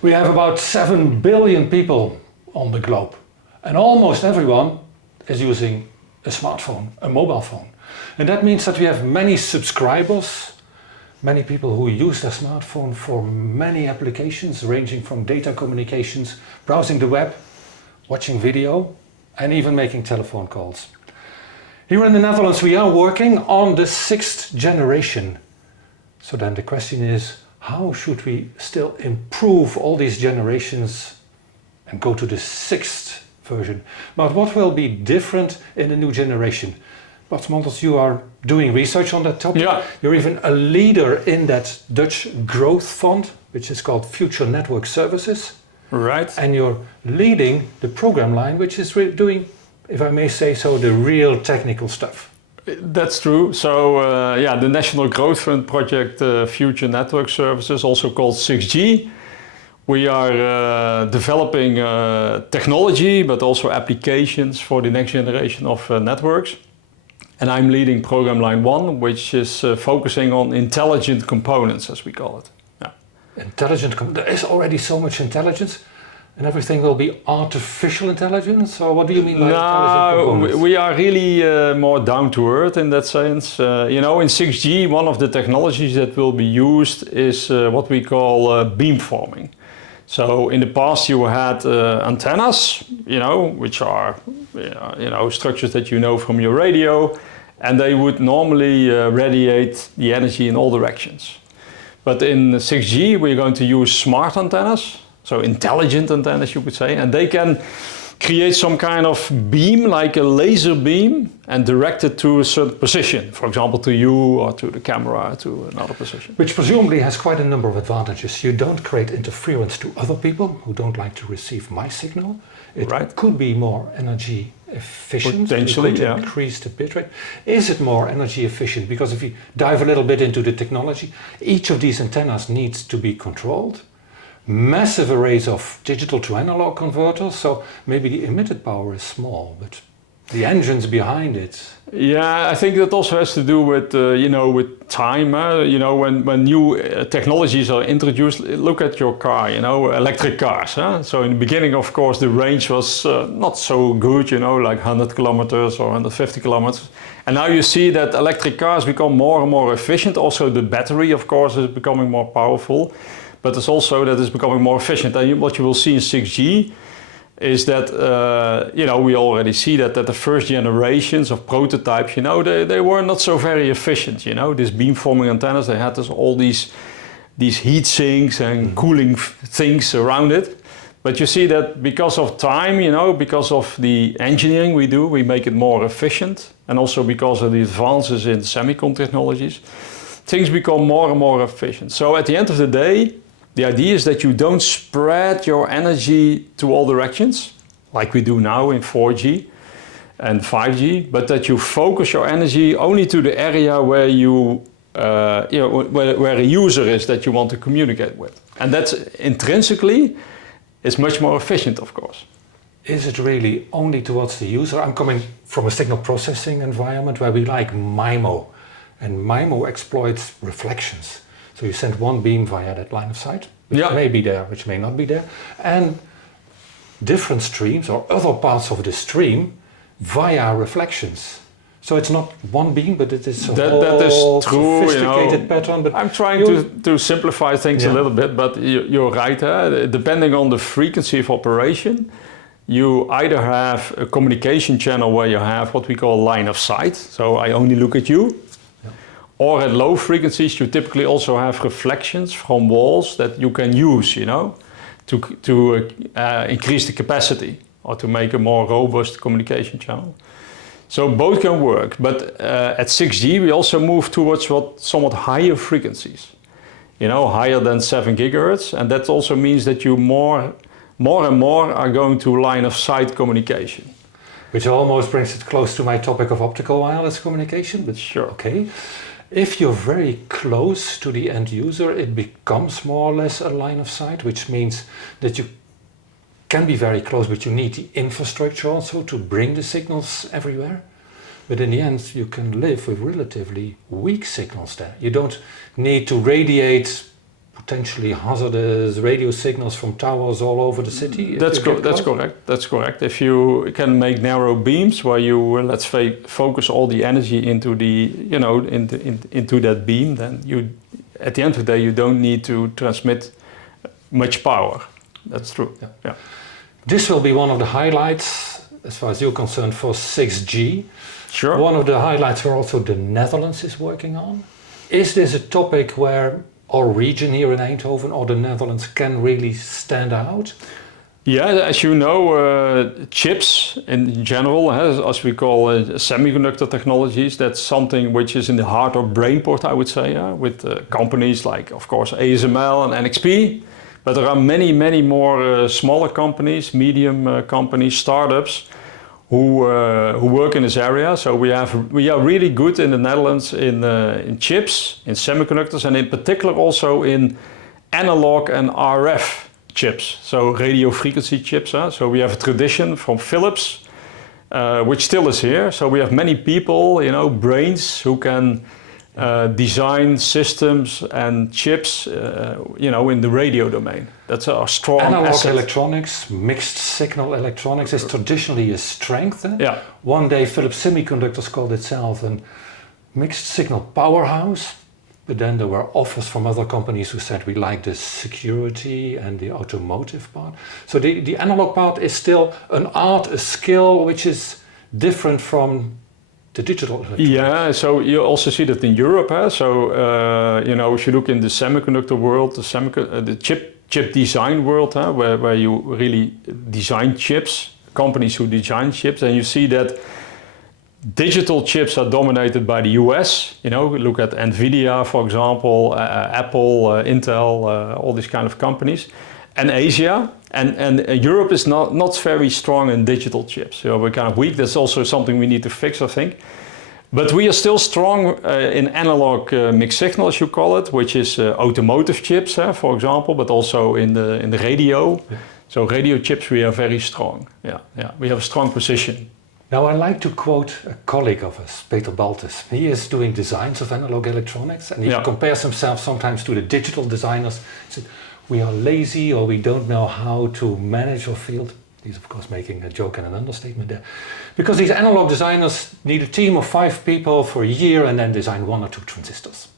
We have about 7 billion people on the globe, and almost everyone is using a smartphone, a mobile phone. And that means that we have many subscribers, many people who use their smartphone for many applications, ranging from data communications, browsing the web, watching video, and even making telephone calls. Here in the Netherlands, we are working on the 6th generation. So then the question is, how should we still improve all these generations and go to the 6th version? But what will be different in the new generation? But Smolders, you are doing research on that topic. Yeah. You're even a leader in that Dutch growth fund, which is called Future Network Services. Right. And you're leading the program line, which is doing, if I may say so, the real technical stuff. That's true. So the National Growth Fund project, Future Network Services, also called 6G. We are developing technology, but also applications for the next generation of networks. And I'm leading program line 1, which is focusing on intelligent components, as we call it. Yeah. There is already so much intelligence, and everything will be artificial intelligence? Or what do you mean by intelligent components? We are really more down to earth in that sense. In 6G, one of the technologies that will be used is what we call beamforming. So in the past you had antennas, which are structures that you know from your radio, and they would normally radiate the energy in all directions. But in 6G we're going to use smart antennas, so intelligent antennas you could say, and they can create some kind of beam, like a laser beam, and direct it to a certain position, for example to you or to the camera, to another position. Which presumably has quite a number of advantages. You don't create interference to other people who don't like to receive my signal. It could be more energy efficient. Potentially, you could increase the bit rate. Is it more energy efficient? Because if you dive a little bit into the technology, each of these antennas needs to be controlled. Massive arrays of digital to analog converters, so maybe the emitted power is small, but the engines behind it. Yeah, I think that also has to do with with time. When new technologies are introduced, look at your car. Electric cars. So in the beginning, of course, the range was not so good. Like 100 kilometers or 150 kilometers. And now you see that electric cars become more and more efficient. Also, the battery, of course, is becoming more powerful. But it's also that it's becoming more efficient. And what you will see in 6G is that, we already see that the first generations of prototypes, they were not so very efficient. These beamforming antennas, they had all these heat sinks and cooling things around it. But you see that because of time, because of the engineering we do, we make it more efficient. And also because of the advances in semiconductor technologies, things become more and more efficient. So at the end of the day, the idea is that you don't spread your energy to all directions, like we do now in 4G and 5G, but that you focus your energy only to the area where where a user is that you want to communicate with. And that's intrinsically is much more efficient, of course. Is it really only towards the user? I'm coming from a signal processing environment where we like MIMO, and MIMO exploits reflections. So you send one beam via that line of sight, which may be there, which may not be there, and different streams or other parts of the stream via reflections. So it's not one beam, but it is a whole sophisticated pattern. But I'm trying to simplify things a little bit, but you're right. Depending on the frequency of operation, you either have a communication channel where you have what we call line of sight, so I only look at you. Or at low frequencies, you typically also have reflections from walls that you can use, to increase the capacity or to make a more robust communication channel. So both can work, but at 6G we also move towards somewhat higher frequencies, higher than 7 gigahertz, and that also means that you more and more are going to line of sight communication. Which almost brings it close to my topic of optical wireless communication, but sure. Okay. If you're very close to the end user, it becomes more or less a line of sight, which means that you can be very close, but you need the infrastructure also to bring the signals everywhere. But in the end, you can live with relatively weak signals there. You don't need to radiate potentially hazardous radio signals from towers all over the city? That's correct. That's correct. If you can make narrow beams where you let's say focus all the energy into the into that beam, then you at the end of the day you don't need to transmit much power. That's true. Yeah. This will be one of the highlights, as far as you're concerned, for 6G. Sure. One of the highlights where also the Netherlands is working on. Is this a topic where our region here in Eindhoven or the Netherlands can really stand out? Yeah, as you know, chips in general, as we call semiconductor technologies, that's something which is in the heart of Brainport, I would say, with companies like, of course, ASML and NXP. But there are many, many more smaller companies, medium companies, startups who work in this area. So we are really good in the Netherlands in chips, in semiconductors, and in particular also in analog and RF chips, so radio frequency chips. So we have a tradition from Philips, which still is here. So we have many people, brains who can design systems and chips, in the radio domain. That's our strong analog asset. Electronics, mixed signal electronics is traditionally a strength. Yeah. One day Philips Semiconductors called itself a mixed signal powerhouse, but then there were offers from other companies who said we like the security and the automotive part. So the analog part is still an art, a skill which is different from the digital electronics. Yeah, so you also see that in Europe. So if you look in the semiconductor world, the chip design world, where you really design chips, companies who design chips, and you see that digital chips are dominated by the US. Look at Nvidia, for example, Apple, Intel, all these kind of companies, and Asia. And Europe is not very strong in digital chips. So we're kind of weak. That's also something we need to fix, I think. But we are still strong in analog mixed signal, as you call it, which is automotive chips, for example, but also in the radio. Yeah. So radio chips, we are very strong. Yeah. We have a strong position. Now I like to quote a colleague of us, Peter Baltus. He is doing designs of analog electronics, and he compares himself sometimes to the digital designers. He said, we are lazy or we don't know how to manage our field. He's of course making a joke and an understatement there. Because these analog designers need a team of 5 people for a year and then design 1 or 2 transistors.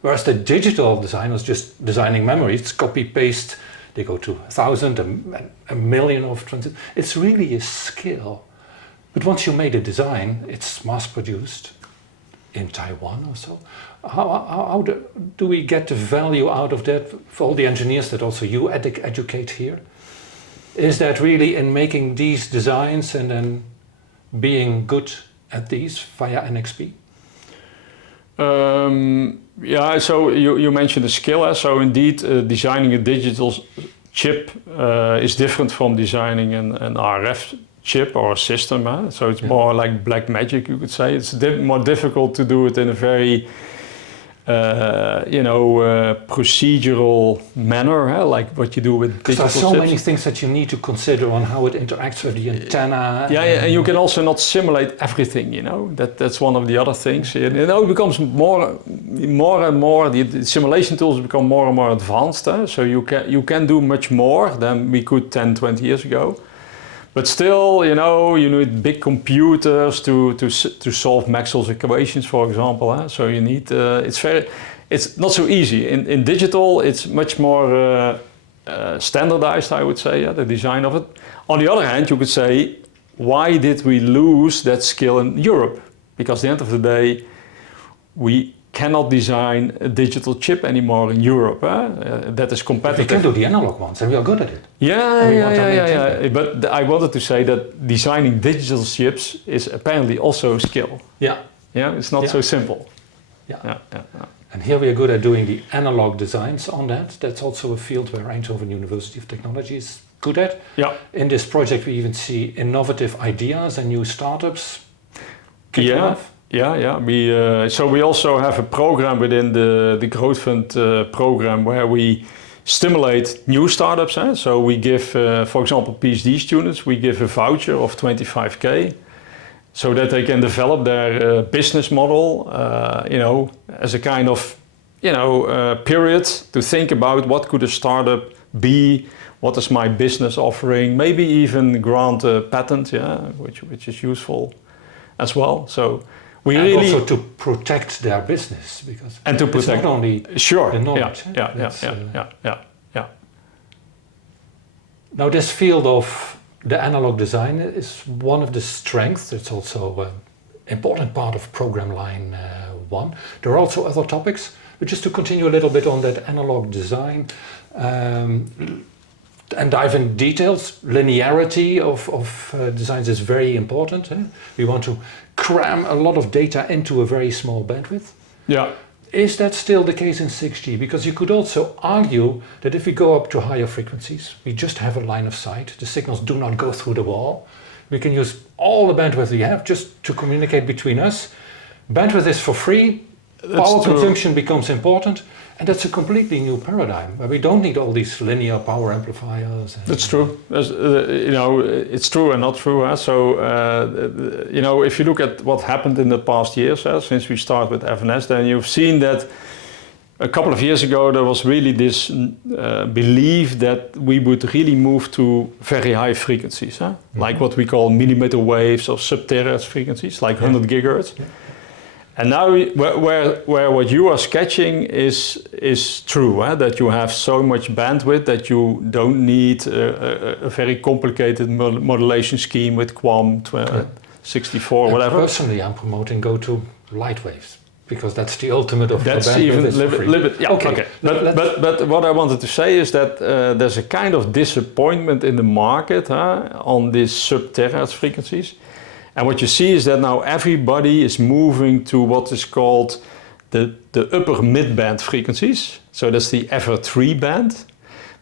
Whereas the digital designers just designing memories, copy, paste, they go to 1,000, a million of transistors. It's really a skill. But once you made a design, it's mass produced in Taiwan or so. How do we get the value out of that for all the engineers that also you educate here? Is that really in making these designs and then being good at these via NXP? So you mentioned the skill. So indeed, designing a digital chip is different from designing an RF chip or a system. So it's more like black magic, you could say. It's more difficult to do it in a very procedural manner, like what you do with digital chips. There are so many things that you need to consider on how it interacts with the antenna. And you can also not simulate everything, That's one of the other things. It becomes more and more, the simulation tools become more and more advanced. So you can do much more than we could 10, 20 years ago. But still, you need big computers to solve Maxwell's equations, for example. So you need, it's not so easy. In digital, it's much more standardized, I would say, the design of it. On the other hand, you could say, why did we lose that skill in Europe? Because at the end of the day, we cannot design a digital chip anymore in Europe. That is competitive. We can do the analog ones, and we are good at it. Yeah. But I wanted to say that designing digital chips is apparently also a skill. Yeah, it's not so simple. Yeah. And here we are good at doing the analog designs on that. That's also a field where Eindhoven University of Technology is good at. Yeah. In this project, we even see innovative ideas and new startups. We also have a program within the Growth Fund program where we stimulate new startups. So we give, for example, PhD students, we give a voucher of 25k so that they can develop their business model, as a kind of period to think about what could a startup be, what is my business offering, maybe even grant a patent, which is useful as well. So we and really also to protect their business, because and to it's protect not only sure the knowledge. Yeah. Now this field of the analog design is one of the strengths. It's also an important part of program line 1. There are also other topics, but just to continue a little bit on that analog design and dive in details, linearity of designs is very important. We want to cram a lot of data into a very small bandwidth. Yeah. Is that still the case in 6G? Because you could also argue that if we go up to higher frequencies, we just have a line of sight. The signals do not go through the wall. We can use all the bandwidth we have just to communicate between us. Bandwidth is for free. Power consumption becomes important. And that's a completely new paradigm where we don't need all these linear power amplifiers. That's true. It's true and not true. So, if you look at what happened in the past years, since we started with FNS, then you've seen that a couple of years ago there was really this belief that we would really move to very high frequencies, like what we call millimeter waves or sub-terahertz frequencies, like 100 gigahertz. Yeah. And now, where what you are sketching is true, that you have so much bandwidth that you don't need a very complicated modulation scheme with QAM 64 or whatever. Personally, I'm promoting go to light waves because that's the ultimate of that's even okay. But what I wanted to say is that there's a kind of disappointment in the market on these sub-terahertz frequencies. And what you see is that now everybody is moving to what is called the upper mid-band frequencies. So that's the FR3 band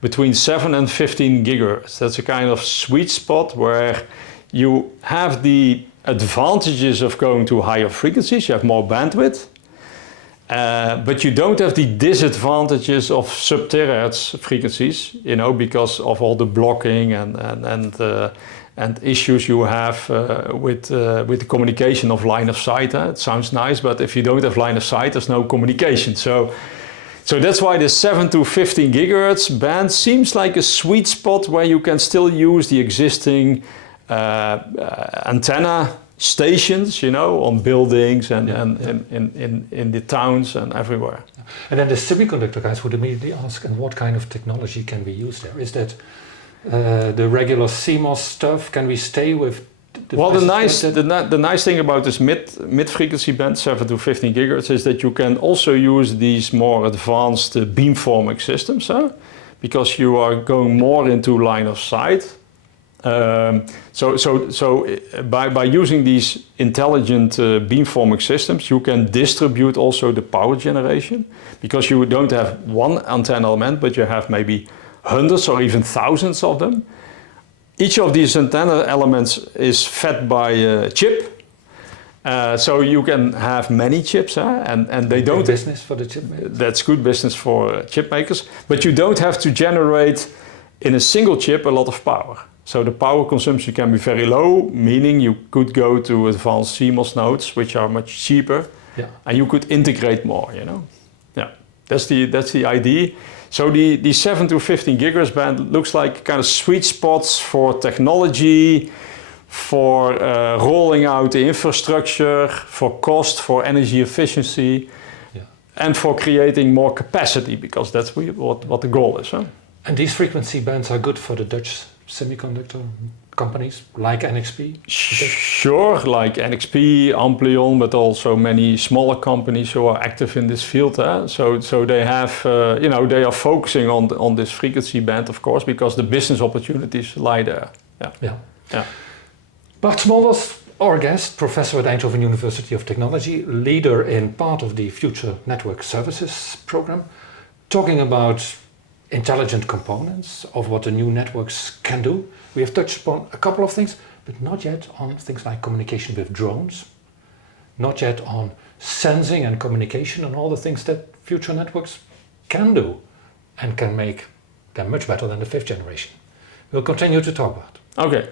between 7 and 15 gigahertz. That's a kind of sweet spot where you have the advantages of going to higher frequencies. You have more bandwidth, but you don't have the disadvantages of sub-terahertz frequencies, because of all the blocking and issues you have with the communication of line of sight. It sounds nice, but if you don't have line of sight, there's no communication. So that's why the 7 to 15 gigahertz band seems like a sweet spot where you can still use the existing antenna stations, on buildings and in the towns and everywhere. And then the semiconductor guys would immediately ask, and what kind of technology can we use there? Is that the regular CMOS stuff? Can we stay with the nice thing about this mid frequency band 7 to 15 gigahertz is that you can also use these more advanced beamforming systems, because you are going more into line of sight. So by using these intelligent beamforming systems, you can distribute also the power generation, because you don't have one antenna element, but you have maybe hundreds or even thousands of them. Each of these antenna elements is fed by a chip, so you can have many chips, and they don't. Good business for the chip makers. That's good business for chip makers, but you don't have to generate in a single chip a lot of power. So the power consumption can be very low, meaning you could go to advanced CMOS nodes, which are much cheaper, and you could integrate more. Yeah, that's the idea. So the 7 to 15 gigahertz band looks like kind of sweet spots for technology, for rolling out the infrastructure, for cost, for energy efficiency, and for creating more capacity, because that's what the goal is. And these frequency bands are good for the Dutch semiconductor companies like NXP? Sure, like NXP, Amplion, but also many smaller companies who are active in this field. So they have, they are focusing on this frequency band, of course, because the business opportunities lie there. Yeah. Bart Smolders, our guest, professor at Eindhoven University of Technology, leader in part of the Future Network Services program, talking about intelligent components of what the new networks can do. We have touched upon a couple of things, but not yet on things like communication with drones, not yet on sensing and communication and all the things that future networks can do and can make them much better than the 5th generation. We'll continue to talk about. Okay.